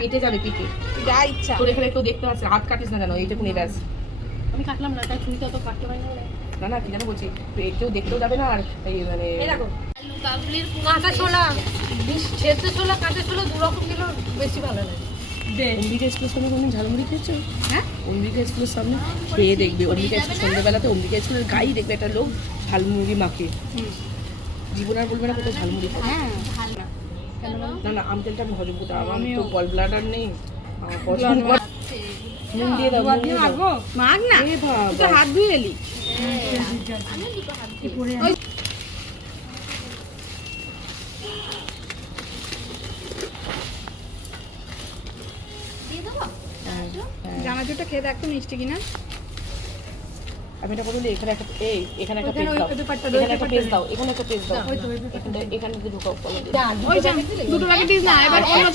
পেটে যাবে পিঠে যা ইচ্ছা তোর এখানে কেউ দেখতে পাচ্ছে হাত কাটিস না কেন এইটুকু নিয়ে ব্যাস আমি কাটলাম না তাই তুমি তো কাটতে পারি না না কি জানো বলছি কেউ দেখতেও যাবে না আর এই মানে কাঁচা ছোলা সেদ্ধ ছোলা কাঁচা ছোলা দু রকম দিলেও বেশি ভালো লাগে অম্বিকা এক্সপ্রেস সামনে কোনদিন ঝালমুড়ি খেয়েছো? হ্যাঁ অম্বিকা এক্সপ্রেস সামনে খেয়ে দেখবে অম্বিকা এক্সপ্রেস সন্ধ্যেবেলাতে অম্বিকা এক্সপ্রেসের গায়ে দেখবে একটা লোক ঝালমুড়ি মাখে জীবন আর বলবে না কোথায় ঝালমুড়ি খাবে না আম তেলটা আমি হজম করতে আমার তো গল ব্লাডার নেই নুন দিয়ে দাও মাগ না তুই হাত ধুয়ে এলি জামাচুরটা খেয়ে দেখতো মিষ্টি কিনা আমি এটা বলি এখানে একটা এখানে একটা পেজ দাও এখানে একটা পেজ দাও এখানে ঢুকাও দুটো লাগে দিস না এবার অন্য